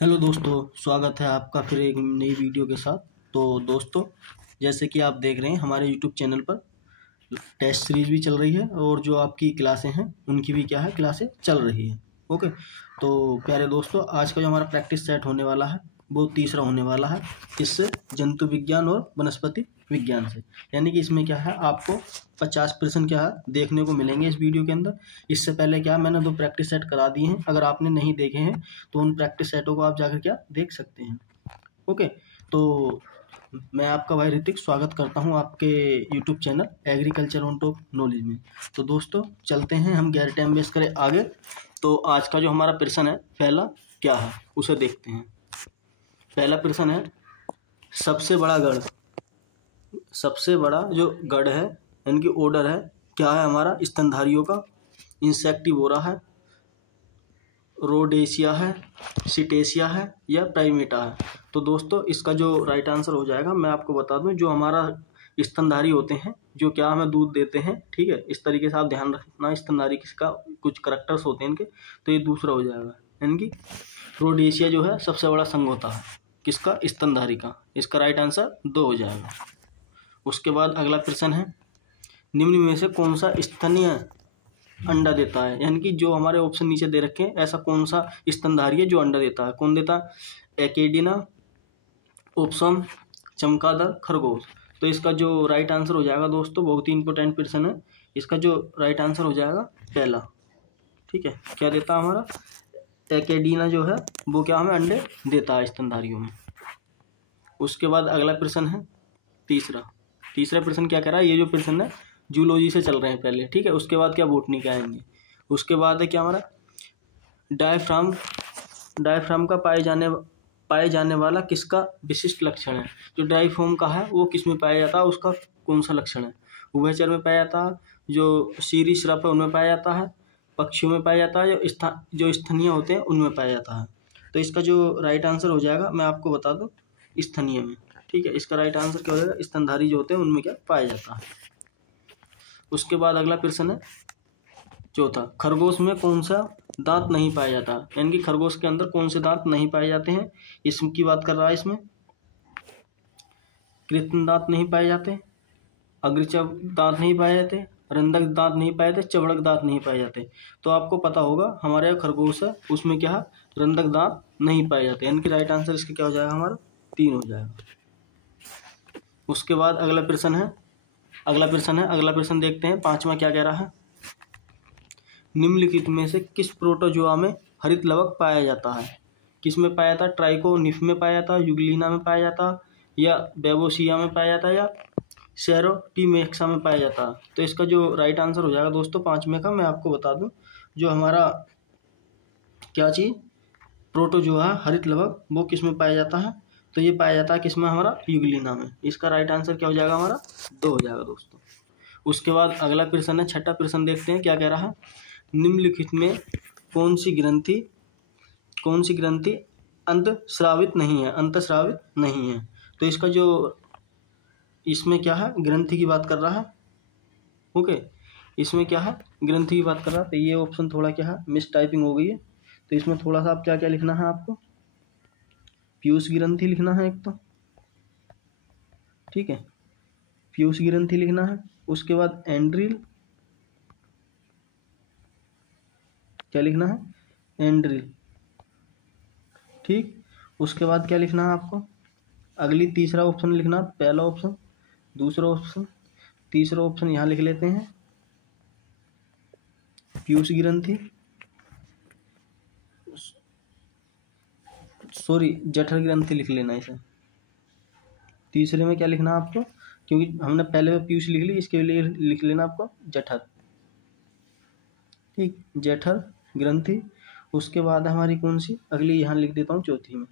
Hello दोस्तों, स्वागत है आपका फिर एक नई वीडियो के साथ। तो दोस्तों, जैसे कि आप देख रहे हैं हमारे यूट्यूब चैनल पर टेस्ट सीरीज भी चल रही है और जो आपकी क्लासें हैं उनकी भी क्या है क्लासें चल रही है। ओके, तो प्यारे दोस्तों, आज का जो हमारा प्रैक्टिस सेट होने वाला है वो तीसरा होने वाला है। इससे जंतु विज्ञान और वनस्पति विज्ञान से, यानी कि इसमें क्या है आपको 50% क्या है देखने को मिलेंगे इस वीडियो के अंदर। इससे पहले क्या मैंने 2 प्रैक्टिस सेट करा दिए हैं, अगर आपने नहीं देखे हैं तो उन प्रैक्टिस सेटों को आप जाकर क्या देख सकते हैं। ओके, तो मैं आपका भाई ऋतिक स्वागत करता हूं आपके YouTube channel agriculture on top knowledge में। तो दोस्तों चलते हैं, हम गैर टाइम वेस्ट करें आगे। तो आज का जो हमारा प्रश्न है पहला क्या है उसे देखते हैं। पहला प्रश्न है, सबसे बड़ा गढ़, सबसे बड़ा जो गढ़ है यानी कि ऑर्डर है क्या है हमारा स्तनधारियों का। इंसेक्टिवोरा है, रोडेशिया है, सिटेशिया है या प्राइमेटा है। तो दोस्तों इसका जो राइट आंसर हो जाएगा मैं आपको बता दूं, जो हमारा स्तनधारी होते हैं जो क्या हमें दूध देते हैं, ठीक है, इस तरीके से आप ध्यान रखना। स्तनधारी किसका कुछ करैक्टर्स होते हैं इनके, तो ये दूसरा हो जाएगा। यानी कि रोडेशिया जो है सबसे बड़ा संघ होता है किसका, स्तनधारी का। इसका राइट आंसर 2 हो जाएगा। उसके बाद अगला प्रश्न है, निम्न में से कौन सा स्तनीय अंडा देता है। यानी कि जो हमारे ऑप्शन नीचे दे रखे हैं ऐसा कौन सा स्तनधारी है जो अंडा देता है, कौन देता है। एकेडिना, ओप्सम, चमगादड़, खरगोश। तो इसका जो राइट आंसर हो जाएगा दोस्तों, बहुत ही इंपॉर्टेंट प्रश्न है, इसका जो राइट आंसर हो जाएगा पहला। ठीक है, क्या देता है हमारा एकेडिना जो है वो क्या हमें अंडे देता है स्तनधारियों में। उसके बाद अगला प्रश्न है तीसरा प्रश्न क्या कह रहा है, ये जो प्रश्न है जूलॉजी से चल रहे हैं पहले, ठीक है। उसके बाद क्या बोटनी के आएंगे। उसके बाद है क्या हमारा डायफ्राम का पाए जाने वाला किसका विशिष्ट लक्षण है। जो डायफ्राम का है वो किस में पाया जाता है, उसका कौन सा लक्षण है। उभयचर में पाया जाता है, जो शीरी श्रप है उनमें पाया जाता है, पक्षियों में पाया जाता है, जो स्थनीय होते हैं उनमें पाया जाता है। तो इसका जो राइट आंसर हो जाएगा मैं आपको बता दूं, स्थनीय में। ठीक है, इसका राइट आंसर क्या हो जाएगा, स्तनधारी जो होते हैं उनमें क्या पाया जाता है। उसके बाद अगला प्रश्न है चौथा, खरगोश में कौन सा दांत नहीं पाया जाता। यानी कि खरगोश के अंदर कौन से दांत नहीं पाए जाते हैं, इसकी बात कर रहा है। इसमें कृत्रिम दांत नहीं पाए जाते, अग्रचव दांत नहीं पाए जाते, रंधक दांत नहीं पाए जाते, चवड़क दांत नहीं पाए जाते। तो आपको पता होगा हमारे यहाँ खरगोश है उसमें क्या है रंधक दांत नहीं पाए जाते। यानी कि राइट आंसर इसका क्या हो जाएगा हमारा 3 हो जाएगा। उसके बाद अगला प्रश्न देखते हैं 5वां क्या कह रहा है। निम्नलिखित में से किस प्रोटोजोआ में हरित लवक पाया जाता है। किस में पाया जाता है, ट्राइकोनिफ में पाया जाता है, यूग्लिना में पाया जाता है, या बेबोसिया में पाया जाता है, या सेरोटीमेक्सा में पाया जाता है। तो इसका जो राइट आंसर हो जाएगा दोस्तों 5वें का, मैं आपको बता दूं, जो हमारा क्या चीज प्रोटोजोआ हरित लवक वो किस में पाया जाता है, तो ये पाया जाता है किसमें हमारा यूग्लिना में। इसका राइट आंसर क्या हो जाएगा हमारा 2 हो जाएगा दोस्तों। उसके बाद अगला प्रश्न है, छठा प्रश्न देखते हैं क्या कह रहा है। निम्नलिखित में कौन सी ग्रंथि अंतस्रावित नहीं है। तो इसका जो इसमें क्या है ग्रंथि की बात कर रहा है। ओके, इसमें क्या है ग्रंथि की बात कर रहा है। तो ये ऑप्शन थोड़ा क्या है मिस टाइपिंग हो गई है, तो इसमें थोड़ा सा आप क्या क्या लिखना है आपको, पीयूष ग्रंथि लिखना है एक तो, ठीक है, पीयूष ग्रंथि लिखना है। उसके बाद एंड्रिल, क्या लिखना है एंड्रिल, ठीक। उसके बाद क्या लिखना है आपको, अगली तीसरा ऑप्शन लिखना, पहला ऑप्शन, दूसरा ऑप्शन, तीसरा ऑप्शन यहाँ लिख लेते हैं पीयूष ग्रंथि, सॉरी जठर ग्रंथि लिख लेना इसे। तीसरे में क्या लिखना है आपको, क्योंकि हमने पहले में पीयूष लिख ली, इसके लिए लिख लेना आपको जठर, ठीक, जठर ग्रंथि। उसके बाद हमारी कौन सी अगली, यहाँ लिख देता हूँ चौथी में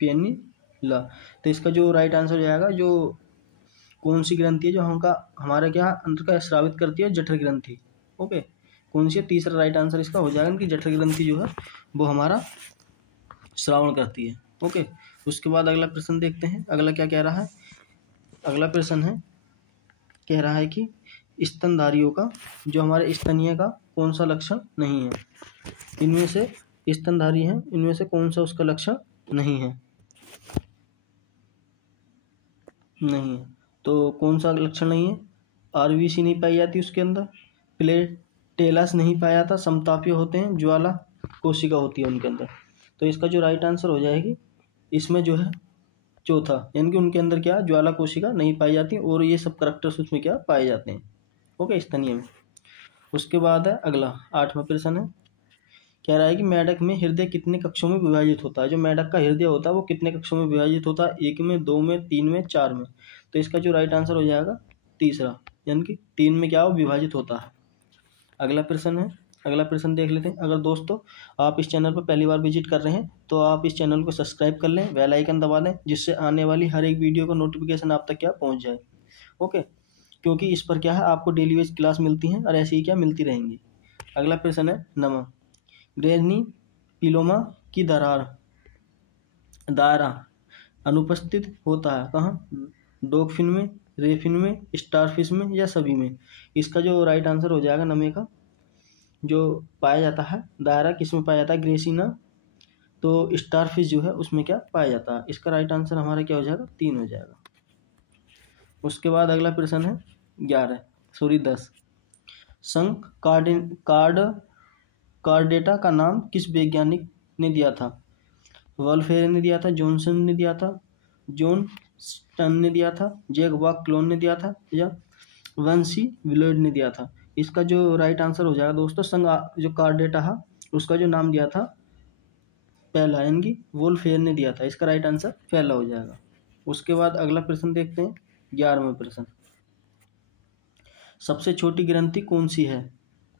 पेनियला। तो इसका जो राइट आंसर हो जाएगा, जो कौन सी ग्रंथि है जो हमारा क्या अंतर का स्रावित करती है, जठर ग्रंथि। ओके, कौन सी है, तीसरा राइट आंसर इसका हो जाएगा कि जठर ग्रंथि जो है वो हमारा श्रावण करती है। ओके, उसके बाद अगला प्रश्न देखते हैं, अगला क्या कह रहा है। अगला प्रश्न है कह रहा है कि स्तनधारियों का, जो हमारे स्तनीय का कौन सा लक्षण नहीं है? इनमें से स्तनधारी हैं, इनमें से कौन सा उसका लक्षण नहीं है? नहीं है। तो कौन सा लक्षण नहीं है? आरबीसी नहीं पाई जाती उसके अंदर, प्लेटेलस नहीं पाया जाता, समतापीय होते हैं, ज्वाला कोशिका होती है उनके अंदर। तो इसका जो राइट आंसर हो जाएगी इसमें जो है चौथा, यानी कि उनके अंदर क्या ज्वाला कोशिका नहीं पाई जाती और ये सब करैक्टर्स उसमें क्या पाए जाते हैं। ओके, स्तनीय में। उसके बाद है अगला 8वां प्रश्न है, कह रहा है कि मेढक में हृदय कितने कक्षों में विभाजित होता है? जो मेढक का हृदय होता है वो कितने कक्षों में विभाजित होता है? 1 में, 2 में, 3 में, 4 में। तो इसका जो राइट आंसर हो जाएगा तीसरा, यानी कि 3 में क्या हो विभाजित होता है। अगला प्रश्न है, अगला प्रश्न देख लेते हैं। अगर दोस्तों आप इस चैनल पर पहली बार विजिट कर रहे हैं तो आप इस चैनल को सब्सक्राइब कर लें, बेल आइकन दबा दें, जिससे आने वाली हर एक वीडियो का नोटिफिकेशन आप तक क्या पहुंच जाए। ओके, क्योंकि इस पर क्या है आपको डेली वेज क्लास मिलती हैं और ऐसे ही क्या मिलती रहेंगी। अगला प्रश्न है नमा, ग्रेजनी पिलोमा की दायरा अनुपस्थित होता है कहाँ? डॉगफिन में, रेफिन में, स्टारफिश में या सभी में? इसका जो राइट आंसर हो जाएगा नमे का, जो पाया जाता है दायरा किस में पाया जाता है? ग्रेसिना, तो स्टारफिश जो है उसमें क्या पाया जाता है? इसका राइट आंसर हमारा क्या हो जाएगा? 3 हो जाएगा। उसके बाद अगला प्रश्न है 10, संक कार्डेटा का नाम किस वैज्ञानिक ने दिया था? वॉल्फेयर ने दिया था, जॉनसन ने दिया था, जॉन स्टन ने दिया था, जैक वाक क्लोन ने दिया था या वंसी विलोड ने दिया था? इसका जो राइट आंसर हो जाएगा दोस्तों, संग जो कार्डेटा है उसका जो नाम दिया था पहला, यानी कि वॉल्फेयर ने दिया था। इसका राइट आंसर पहला हो जाएगा। उसके बाद अगला प्रश्न देखते हैं 11वां प्रश्न, सबसे छोटी ग्रंथि कौन सी है?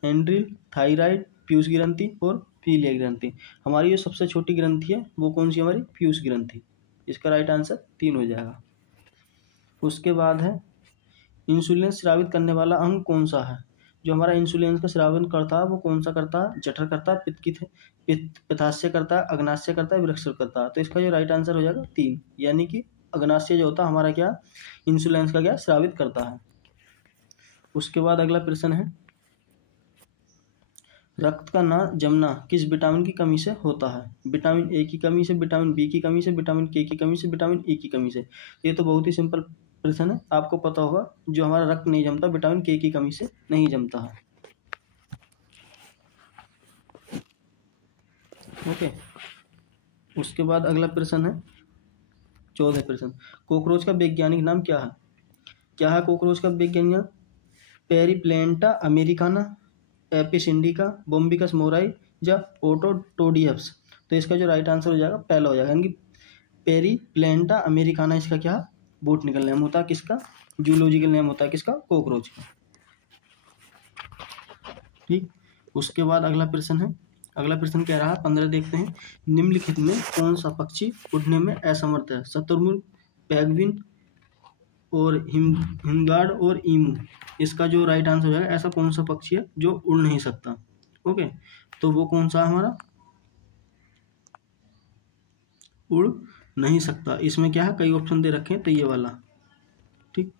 एंड्रिल, थायराइड, पीयूष ग्रंथि और पीलिया ग्रंथि। हमारी जो सबसे छोटी ग्रंथि है वो कौन सी? हमारी पीयूष ग्रंथि। इसका राइट आंसर 3 हो जाएगा। उसके बाद है इंसुलिन स्रावित करने वाला अंग कौन सा है? जो हमारा इंसुलिन का स्रावन करता है वो कौन सा करता है? जठर करता है, पित्ताशय करता है, अग्नाशय करता है, वृक्क करता है? तो इसका जो राइट आंसर हो जाएगा 3, यानी कि अग्नाशय जो होता है हमारा क्या इंसुलिन का क्या स्रावित करता है। उसके बाद अगला प्रश्न है, रक्त का ना जमना किस विटामिन की कमी से होता है? विटामिन ए की कमी से, विटामिन बी की कमी से, विटामिन के की कमी से, विटामिन ई की कमी से? ये तो बहुत ही सिंपल प्रश्न है, आपको पता होगा जो हमारा रक्त नहीं जमता विटामिन के की कमी से नहीं जमता है। ओके, उसके बाद अगला प्रश्न है 14 प्रश्न, कॉकरोच का वैज्ञानिक नाम क्या है? क्या है कॉकरोच का वैज्ञानिक? पेरिप्लेंटा अमेरिकाना, एपिस इंडिका, बोम्बिकस मोराई या ओटोटोडियप्स? तो इसका जो राइट आंसर हो जाएगा पहला हो जाएगा, यानी कि पेरिप्लेंटा अमेरिकाना इसका क्या बोटनिकल नेम होता है किसका? जूलॉजिकल नेम होता है किसका? कॉकरोच का। ठीक, उसके बाद अगला प्रश्न है, अगला प्रश्न कह रहा है 15 देखते हैं, निम्नलिखित में कौन सा पक्षी उड़ने में असमर्थ है? शतुरमुर्ग, पेंगुइन और हिमगार्ड और ईमू? इसका जो राइट आंसर हो जाएगा ऐसा कौन सा पक्षी है जो उड़ नहीं सकता? ओके, तो वो कौन सा हमारा उड़ नहीं सकता? इसमें क्या है कई ऑप्शन दे रखे हैं, तो ये वाला ठीक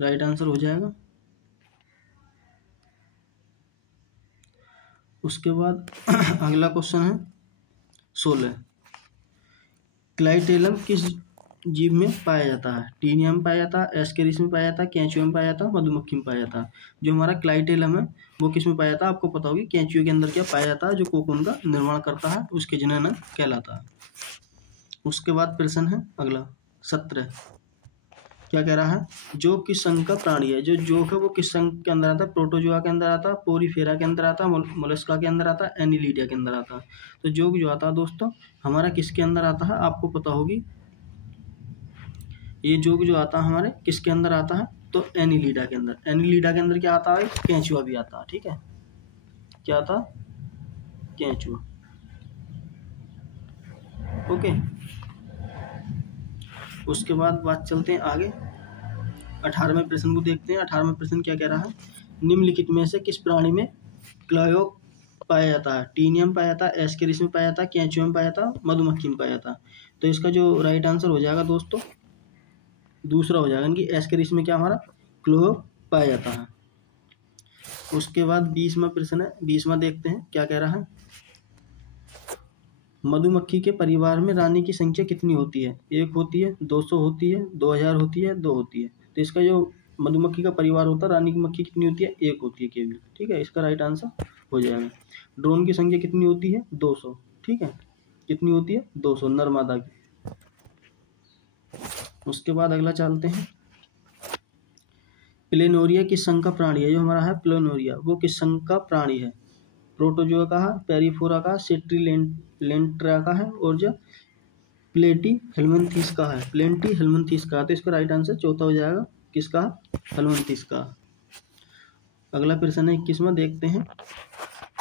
राइट आंसर हो जाएगा। उसके बाद अगला क्वेश्चन है 16, क्लाइटेलम किस जीव में पाया जाता है? टीनिया में पाया जाता है, एस्केरिस में पाया जाता है, केंचुआ में पाया जाता है, मधुमक्खी में पाया जाता है? जो हमारा क्लाइटेलम है वो किस में पाया जाता है? आपको पता होगी केंचुए के अंदर क्या पाया जाता है, जो कोकून का निर्माण करता है, उसके जनन कहलाता है। उसके बाद प्रश्न है अगला 17, क्या कह रहा है, जो किस संघ का प्राणी है? जो जोक है वो किस संघ के अंदर आता है? प्रोटोजोआ के अंदर आता है, पोरीफेरा के अंदर आता है, मोलस्का के अंदर आता है, एनिलिडिया के अंदर आता है? तो जोक जो आता है दोस्तों हमारा किसके अंदर आता है? आपको पता होगी ये जोक जो आता है हमारे किसके अंदर आता है? तो एनिलिडा के अंदर। एनिलिडा के अंदर क्या आता है? केंचुआ भी आता है। ठीक है, क्या आता? केंचुआ। ओके, उसके बाद बात चलते हैं आगे 18वें प्रश्न को देखते हैं। 18वां प्रश्न क्या कह रहा है, निम्नलिखित में से किस प्राणी में क्लायोक पाया जाता है? टीनियम पाया जाता है, एस्केरिस में पाया जाता है, केंचुआ में पाया जाता है, मधुमक्खी में पाया जाता है? तो इसका जो राइट आंसर हो जाएगा दोस्तों दूसरा हो जाएगा, यानी कि एस्केरिस में क्या हमारा क्लो पाया जाता है। उसके बाद 20वां प्रश्न है। 20वां देखते हैं क्या कह रहा है। मधुमक्खी के परिवार में रानी की संख्या कितनी होती है? 1 होती है, 200 होती है, 2000 होती है, 2 होती है। तो इसका जो मधुमक्खी का परिवार होता है, रानी की मक्खी कितनी होती है? 1 होती है केवल। ठीक है, इसका राइट आंसर हो जाएगा। ड्रोन की संख्या कितनी होती है? 200। ठीक है, कितनी होती है? 200 नर मादा की। उसके बाद अगला चलते हैं। प्लेनोरिया किस संघ का प्राणी है? जो हमारा है प्लेनोरिया, वो किस संघ का प्राणी है? प्रोटोजोआ का है, पेरिफोरा का, सेट्रिलेंट्रा का है, और जो प्लेटी हेलमिंथीस का है। प्लेंटी हेलमिंथीस का। तो इसका राइट आंसर चौथा हो जाएगा किसका? हेलमिंथीस का। अगला प्रश्न है 21वां, देखते हैं।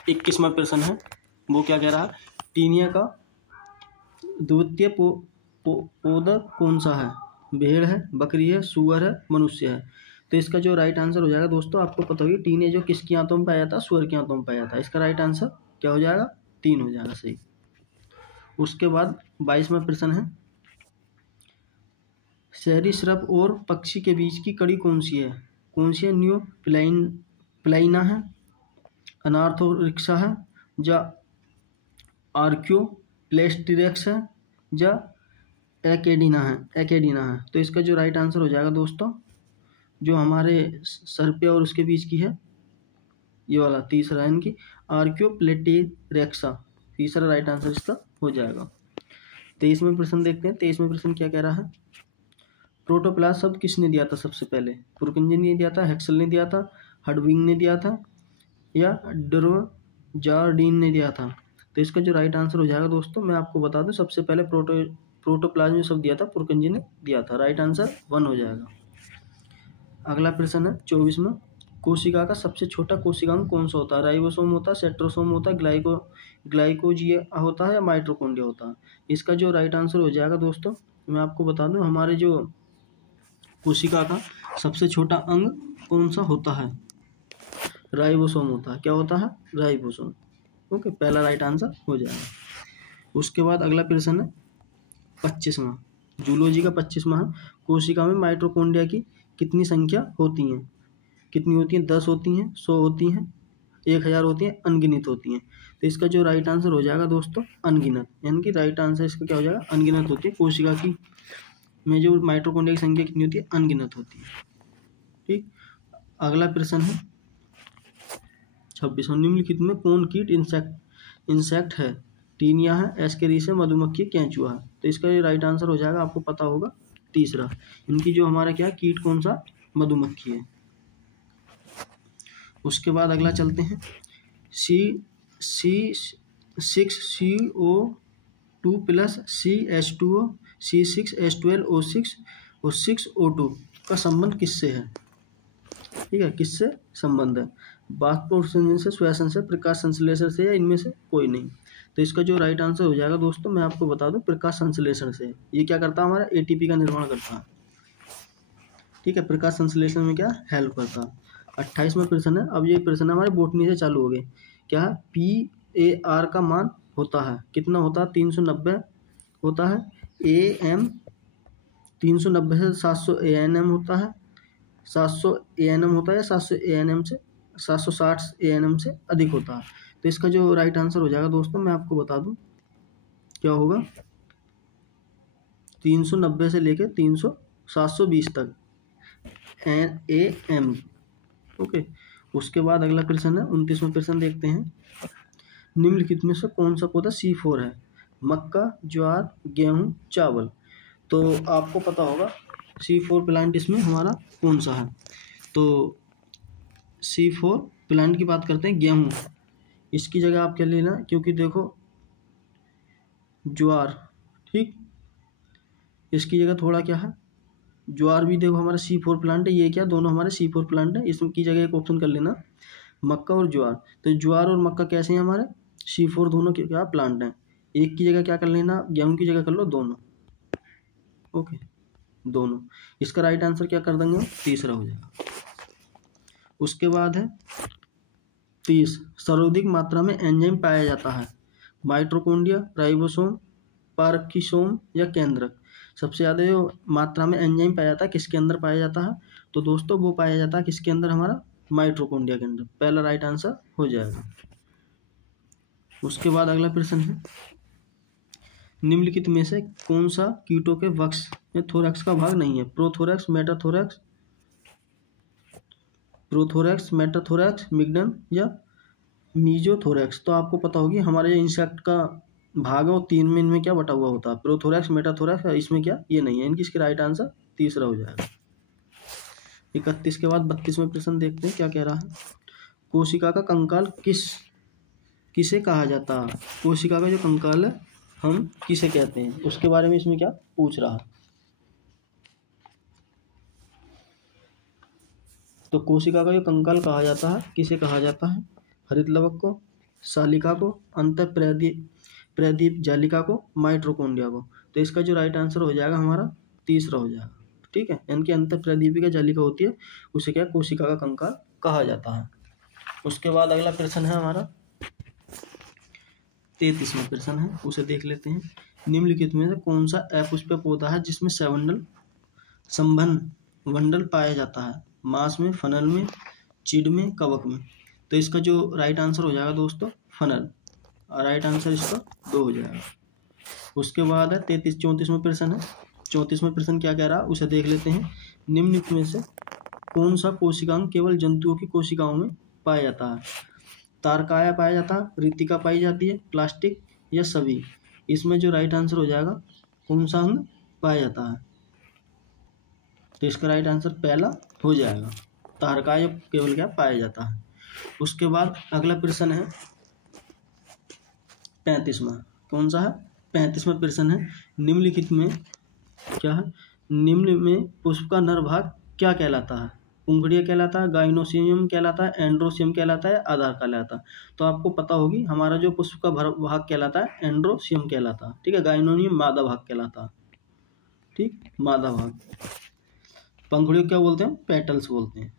21वां प्रश्न है, वो क्या कह रहा है। टीनिया का द्वितीय पौधा कौन सा है? भेड़ है, बकरी है, सुअर है, मनुष्य है। तो इसका जो राइट आंसर हो जाएगा दोस्तों, आपको पता होगी टीनिया जो किसकी आंतों में पाया जाता है? सुअर की आंतों में पाया जाता है। इसका राइट आंसर क्या हो जाएगा? 3 हो जाएगा सही। उसके बाद 22वां प्रश्न है। शहरी श्रप और पक्षी के बीच की कड़ी कौन सी है? कौन सी है? न्यू प्लाइना है, अनार्थोरिक्सा है, या आर्क्यो प्लेस्टिरेक्स है, या एकेडिना है। तो इसका जो राइट आंसर हो जाएगा दोस्तों, जो हमारे सर्पे और उसके बीच की है, ये वाला तीसरा है इनकी, आर्क्यो प्लेटिरेक्सा। तीसरा राइट आंसर इसका हो जाएगा। 23वें प्रश्न देखते हैं। 23वें प्रश्न क्या कह रहा है। प्रोटोप्लास्ट शब्द किसने दिया था सबसे पहले? पुरकिंजन ने दिया था, हेक्सल ने दिया था, हडविग ने दिया था, या ड्रोजार्डीन ने दिया था? तो इसका जो राइट आंसर हो जाएगा दोस्तों, मैं आपको बता दूं, सबसे पहले प्रोटोप्लाज्म शब्द दिया था पुरकिंजन ने दिया था। राइट आंसर 1 हो जाएगा। अगला प्रश्न है 24वां। कोशिका का सबसे छोटा कोशिकांग कौन सा होता है? राइबोसोम होता है, सेंट्रोसोम होता है, ग्लाइकोजिया होता है, या माइटोकॉन्ड्रिया होता है? इसका जो राइट आंसर हो जाएगा दोस्तों, मैं आपको बता दूं, हमारे जो कोशिका का सबसे छोटा अंग कौन सा होता है? राइबोसोम होता है। क्या होता है? राइबोसोम। ओके, पहला राइट आंसर हो जाएगा। उसके बाद अगला प्रश्न है 25वां, जूलॉजी का 25वां है। कोशिका में माइटोकॉन्ड्रिया की कितनी संख्या होती है? कितनी होती हैं? 10 होती हैं, 100 होती हैं, 1000 होती हैं, अनगिनत होती हैं? तो इसका जो राइट आंसर हो जाएगा दोस्तों, अनगिनत। यानी कि राइट आंसर इसका क्या हो जाएगा? अनगिनत होती है। कोशिका की में जो माइटोकॉन्ड्रिया की संख्या कितनी होती है? अनगिनत होती है। ठीक। अगला प्रश्न है 26वां। निम्नलिखित में कौन कीट इंसेक्ट है? टीनिया है, एस्केरिस है, मधुमक्खी, केंचुआ है? तो इसका ये राइट आंसर हो जाएगा, आपको पता होगा, तीसरा। इनकी जो हमारा क्या कीट कौन सा? मधुमक्खी है। उसके बाद अगला चलते हैं। C6CO2 प्लस CH2O, C6H12O6 और 6O2 का संबंध किससे है? ठीक है, किससे संबंध है? बाष्पोत्सर्जन से, श्वसन से, प्रकाश संश्लेषण से, या इनमें से कोई नहीं? तो इसका जो राइट आंसर हो जाएगा दोस्तों, मैं आपको बता दूं, प्रकाश संश्लेषण से। ये क्या करता है? हमारा ATP का निर्माण करता है। ठीक है, प्रकाश संश्लेषण में क्या हेल्प करता है। 28वां प्रश्न है। अब ये प्रश्न हमारे बोटनी से चालू हो गए। क्या है? PAR का मान होता है कितना? होता है 390 होता है। AM 390 से 700 ANM होता है, 700 ANM होता है, या 700 ANM से 760 ANM से अधिक होता है? तो इसका जो राइट आंसर हो जाएगा दोस्तों, मैं आपको बता दूं, क्या होगा? 390 से लेकर 720 तक AM। ओके। उसके बाद अगला प्रश्न है 29वां प्रश्न देखते हैं। निम्नलिखित में से कौन सा पौधा C4 है? मक्का, ज्वार, गेहूं, चावल? तो आपको पता होगा C4 प्लांट इसमें हमारा कौन सा है? तो C4 प्लांट की बात करते हैं, गेहूं। इसकी जगह आप क्या लेना, क्योंकि देखो ज्वार, ठीक, इसकी जगह थोड़ा क्या है, ज्वार भी देखो हमारा C4 प्लांट है। ये क्या, दोनों हमारे C4 प्लांट है। इसकी जगह एक ऑप्शन कर लेना, मक्का और ज्वार। तो ज्वार और मक्का कैसे हैं? हमारे C4 दोनों क्या प्लांट हैं। एक की जगह क्या कर लेना, गेहूं की जगह कर लो दोनों। ओके, दोनों। इसका राइट आंसर क्या कर देंगे? तीसरा हो जाएगा। उसके बाद है 30, सर्वाधिक मात्रा में एंजाइम पाया जाता है? माइटोकॉन्ड्रिया, राइबोसोम, पार्किसोम, या केंद्रक? सबसे ज़्यादा जो मात्रा में एंजाइम पाया जाता है किसके अंदर पाया जाता है? तो दोस्तों वो पाया जाता है किसके अंदर? हमारा माइटोकॉन्ड्रिया के अंदर। पहला राइट आंसर हो जाएगा। उसके बाद अगला प्रश्न है, निम्नलिखित में से कौन सा कीटों के वक्ष में थोरैक्स का भाग नहीं है? प्रोथोरैक्स, मेटाथोरैक्स, मिग्डन या मीजोथोरैक्स। तो आपको पता होगी हमारे इंसेक्ट का भाग है वो 3 में, इनमें क्या बटा हुआ होता है? प्रोथोरैक्स, मेटाथोरैक्स, इसमें क्या ये नहीं है। इनकी इसके राइट आंसर तीसरा हो जाएगा। 31 के बाद 32वें प्रश्न देखते हैं क्या कह रहा है। कोशिका का कंकाल किसे कहा जाता है? कोशिका का जो कंकाल है हम किसे कहते हैं, उसके बारे में इसमें क्या पूछ रहा है। तो कोशिका का जो कंकाल कहा जाता है किसे कहा जाता है? हरित लवक को, शालिका को, अंतःप्रदीप जालिका को, माइटोकॉन्ड्रिया को। तो इसका जो राइट आंसर हो जाएगा हमारा तीसरा हो जाएगा। ठीक है, इनकी अंतःप्रदीपिका जालिका होती है, उसे क्या कोशिका का कंकाल कहा जाता है। उसके बाद अगला प्रश्न है हमारा 33वां प्रश्न है, उसे देख लेते हैं। निम्नलिखित में से कौन सा अपुष्प पौधा है जिसमें संबंध पाया जाता है? मांस में, फनल में, चीड़ में, कवक में। तो इसका जो राइट आंसर हो जाएगा दोस्तों फनल, और राइट आंसर इसका 2 हो जाएगा। उसके बाद है 34वां प्रश्न है। 34वां प्रश्न क्या कह रहा है उसे देख लेते हैं। निम्नलिखित में से कौन सा कोशिकांग केवल जंतुओं की कोशिकाओं में पाया जाता है? तारकाया पाया जाता है, रितिका पाई जाती है, प्लास्टिक या सभी। इसमें जो राइट आंसर हो जाएगा कौन सा अंग पाया जाता है? तो इसका राइट आंसर पहला हो जाएगा, तारकाय केवल क्या पाया जाता है। उसके बाद अगला प्रश्न है 35वां। कौन सा है? 35वां प्रश्न है, निम्नलिखित में क्या है? निम्न में पुष्प का नर भाग क्या कहलाता है? पुंखड़िया कहलाता है, गाइनोसियम कहलाता है, एंड्रोसियम कहलाता है, आधार कहलाता है। तो आपको पता होगी हमारा जो पुष्प का भाग कहलाता है एंड्रोसियम कहलाता है। ठीक है, गाइनोनियम मादा भाग कहलाता है। ठीक, मादा भाग। पंखुड़ियों क्या बोलते हैं? पेटल्स बोलते हैं।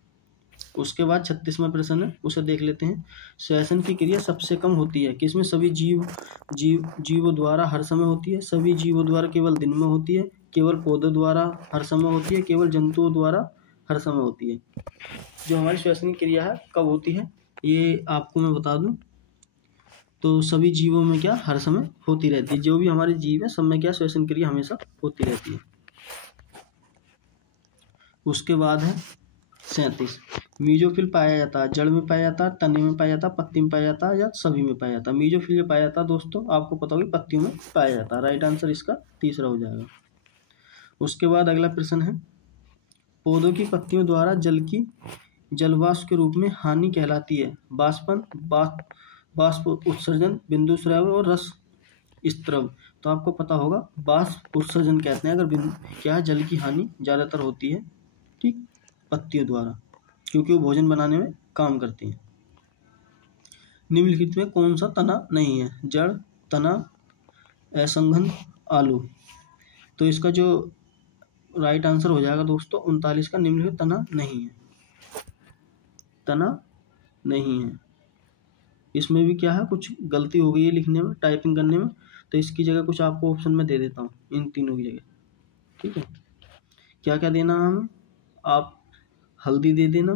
उसके बाद 36वां प्रश्न है, उसे देख लेते हैं। श्वसन की क्रिया सबसे कम होती है किसमें? सभी जीवों द्वारा हर समय होती है, सभी जीवों द्वारा केवल दिन में होती है, केवल पौधों द्वारा हर समय होती है, केवल जंतुओं द्वारा हर समय होती है। जो हमारी श्वसन की क्रिया है कब होती है ये आपको मैं बता दूं, तो सभी जीवों में क्या हर समय होती रहती है। जो भी हमारे जीव है सब में क्या श्वसन क्रिया हमेशा होती रहती है। उसके बाद है 37, मीजोफिल पाया जाता है जड़ में पाया जाता है, तने में पाया जाता है, पत्ती में पाया जाता है या सभी में पाया जाता है? मीजोफिल जो पाया जाता है दोस्तों आपको पता होगी पत्तियों में पाया जाता है। राइट आंसर इसका तीसरा हो जाएगा। उसके बाद अगला प्रश्न है, पौधों की पत्तियों द्वारा जल की जलवाष्प के रूप में हानि कहलाती है? बाष्पन, बाष्प उत्सर्जन, बिंदु स्राव और रस स्त्रव। तो आपको पता होगा बाष्प उत्सर्जन कहते हैं अगर क्या जल की हानि ज़्यादातर होती है, ठीक, पत्तियों द्वारा, क्योंकि वो भोजन बनाने में काम करती हैं। निम्नलिखित में कौन सा तना नहीं है? जड़, तना, असंघन, आलू। तो इसका जो राइट आंसर हो जाएगा दोस्तों 39 का, निम्नलिखित तना नहीं है। तना नहीं है, इसमें भी क्या है कुछ गलती हो गई है लिखने में, टाइपिंग करने में, तो इसकी जगह कुछ आपको ऑप्शन में दे देता हूँ इन तीनों की जगह। ठीक है, क्या क्या देना है हमें? आप हल्दी दे देना,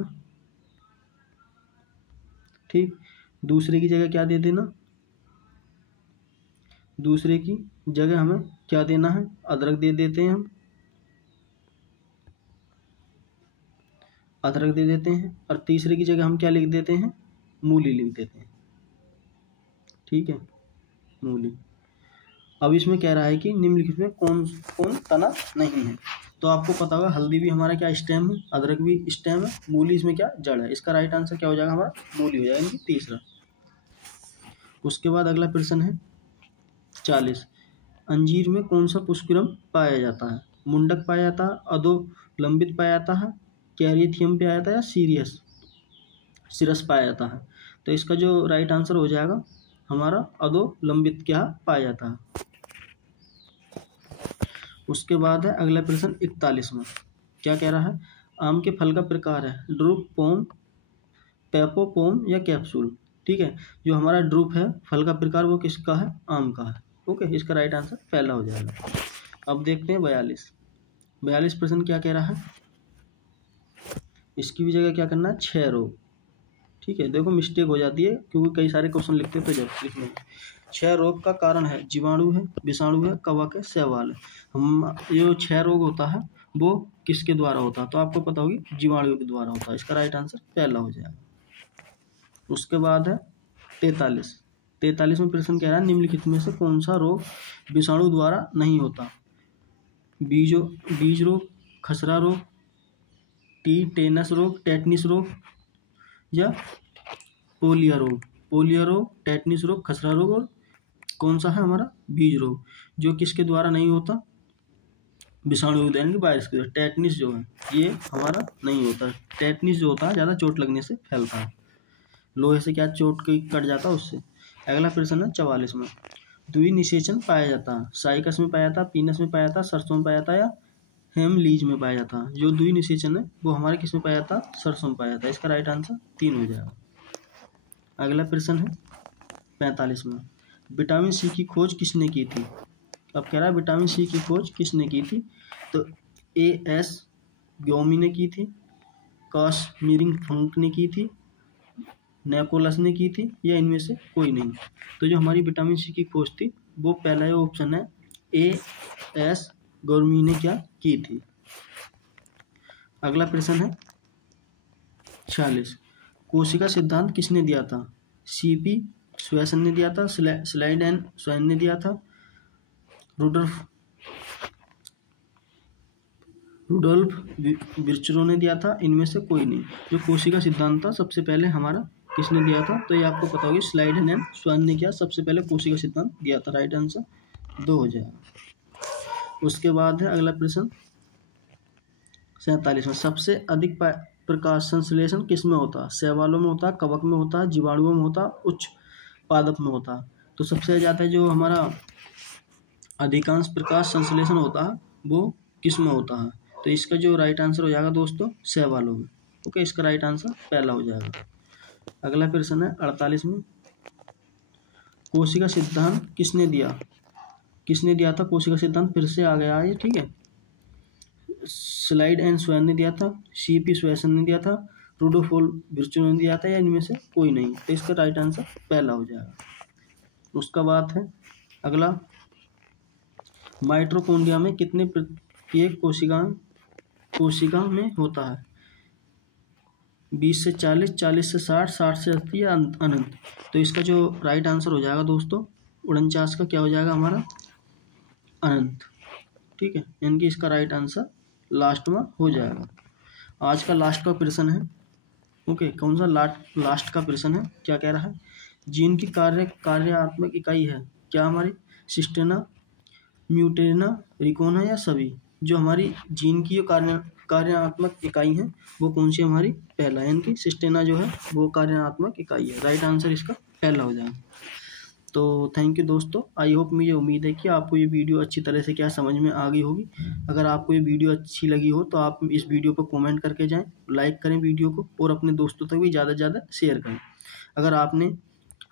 ठीक। दूसरे की जगह क्या दे देना? दूसरे की जगह हमें क्या देना है? अदरक दे देते हैं हम, अदरक दे देते हैं। और तीसरे की जगह हम क्या लिख देते हैं? मूली लिख देते हैं। ठीक है, मूली। अब इसमें कह रहा है कि निम्नलिखित में कौन कौन तना नहीं है? तो आपको पता होगा हल्दी भी हमारा क्या स्टेम है, अदरक भी स्टेम है, मूली इसमें क्या जड़ है। इसका राइट आंसर क्या हो जाएगा हमारा? मूली हो जाएगा, इनकी तीसरा। उसके बाद अगला प्रश्न है 40, अंजीर में कौन सा पुष्पिरम पाया जाता है? मुंडक पाया जाता है, अधोलंबित पाया जाता है, कैरिथियम पाया जाता है या सिरस पाया जाता है? तो इसका जो राइट आंसर हो जाएगा हमारा अधोलंबित क्या पाया जाता है। उसके बाद है अगला प्रश्न 41वां, क्या कह रहा है? आम के फल का प्रकार है ड्रूप, पोम, पेपोपोम या कैप्सूल। ठीक है, जो हमारा ड्रूप है फल का प्रकार वो किसका है? आम का है। ओके, इसका राइट आंसर पहला हो जाएगा। अब देखते हैं 42 प्रश्न क्या कह रहा है। इसकी भी जगह क्या करना है, क्षय रोग। ठीक है, देखो मिस्टेक हो जाती है क्योंकि कई सारे क्वेश्चन लिखते तो जब लिखने में। क्षय रोग का कारण है जीवाणु है, विषाणु है, कवक है, शैवाल है। हम जो क्षय रोग होता है वो किसके द्वारा होता है, तो आपको पता होगी जीवाणु के द्वारा होता है। इसका राइट आंसर पहला हो जाएगा। उसके बाद है 43 में प्रश्न कह रहा है निम्नलिखित में से कौन सा रोग विषाणु द्वारा नहीं होता। बीज रोग, खसरा रोग, टेनस रोग, टेटनिस रोग या पोलियो रोग, टेटनिस रोग, खसरा रोग और कौन सा है हमारा बीज रोग, जो किसके द्वारा नहीं होता, विषाणु यानी कि वायरस के द्वारा। टेटनिस जो है ये हमारा नहीं होता। टेटनिस जो होता है ज़्यादा चोट लगने से फैलता है, लोहे से क्या चोट कट जाता है उससे। अगला प्रश्न है 44 में, द्विनिषेचन पाया जाता है, साइकस में पाया जाता, पीनस में पाया जाता, सरसों में पाया जाता या हेमलीज में पाया जाता है। जो द्विनिषेचन है वो हमारे किस में पाया जाता, सरसों में पाया जाता है। इसका राइट आंसर 3 हो जाएगा। अगला प्रश्न है 45 में, विटामिन सी की खोज किसने की थी। अब कह रहा है विटामिन सी की खोज किसने की थी, तो A.S. ग्योमी ने की थी, काश्मीरिंग-फंक ने की थी, निकोलस ने की थी या इनमें से कोई नहीं। तो जो हमारी विटामिन सी की खोज थी वो पहला जो ऑप्शन है A.S. ग्योमी ने क्या की थी। अगला प्रश्न है 46, कोशिका सिद्धांत किसने दिया था। C.P. स्वेसन ने दिया था, स्लाइड एंड स्वयं ने दिया था, रुडोल्फ विर्चरो ने दिया था, इनमें से कोई नहीं। जो कोशिका सिद्धांत था सबसे पहले हमारा किसने दिया था, तो ये आपको पता होगी स्लाइड एंड स्वयं ने क्या सबसे पहले कोशिका सिद्धांत दिया था। राइट आंसर 2 हो जाएगा। उसके बाद है अगला प्रश्न 47 में, सबसे अधिक प्रकाश संश्लेषण किस में होता है, शैवालों में होता है, कवक में होता है, जीवाणुओं में होता है, उच्च पादप में होता है। तो सबसे ज़्यादा जो हमारा अधिकांश प्रकाश संश्लेषण होता है वो किस में होता है, तो इसका जो राइट आंसर हो जाएगा दोस्तों शैवालों में। ओके, इसका राइट आंसर पहला हो जाएगा। अगला प्रश्न है 48 में, कोशिका सिद्धांत किसने दिया था कोशिका सिद्धांत, फिर से आ गया है, ठीक है। स्लाइड एंड स्वयं ने दिया था, C.P. स्वेसन ने दिया था, रुडोल्फ विर्चरो ने दिया था या इनमें से कोई नहीं। तो इसका राइट आंसर पहला हो जाएगा। उसका बात है अगला, माइटोकॉन्ड्रिया में कितने प्रत्येक कोशिका में होता है, 20 से 40, 40 से 60, 60 से 80 या अनंत। तो इसका जो राइट आंसर हो जाएगा दोस्तों 49 का क्या हो जाएगा हमारा, अनंत। ठीक है, यानी कि इसका राइट आंसर लास्ट में हो जाएगा। आज का लास्ट का प्रश्न है, ओके, कौन सा लास्ट का प्रश्न है, क्या कह रहा है, जीन की कार्यात्मक इकाई है क्या हमारी, सिस्टेना, म्यूटेना, रिकोना या सभी। जो हमारी जीन की जो कार्यात्मक इकाई है वो कौन सी हमारी, पहला, यानी कि सिस्टेना जो है वो कार्यात्मक इकाई है। राइट आंसर इसका पहला हो जाएगा। तो थैंक यू दोस्तों, आई होप, मुझे उम्मीद है कि आपको ये वीडियो अच्छी तरह से क्या समझ में आ गई होगी। अगर आपको ये वीडियो अच्छी लगी हो तो आप इस वीडियो पर कमेंट करके जाएं, लाइक करें वीडियो को और अपने दोस्तों तक भी ज़्यादा से ज़्यादा शेयर करें। अगर आपने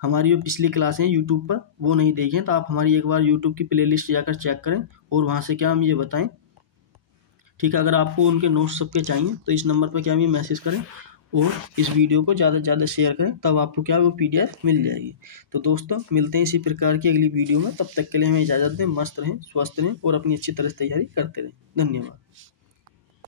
हमारी जो पिछली क्लासें हैं यूट्यूब पर वो नहीं देखें तो आप हमारी एक बार यूट्यूब की प्लेलिस्ट जाकर चेक करें और वहाँ से क्या मुझे बताएं, ठीक है। अगर आपको उनके नोट्स सबके चाहिए तो इस नंबर पर क्या मुझे मैसेज करें और इस वीडियो को ज़्यादा से ज़्यादा शेयर करें, तब आपको क्या वो PDF मिल जाएगी। तो दोस्तों मिलते हैं इसी प्रकार की अगली वीडियो में, तब तक के लिए हमें इजाज़त दें। मस्त रहें, स्वस्थ रहें और अपनी अच्छी तरह से तैयारी करते रहें। धन्यवाद।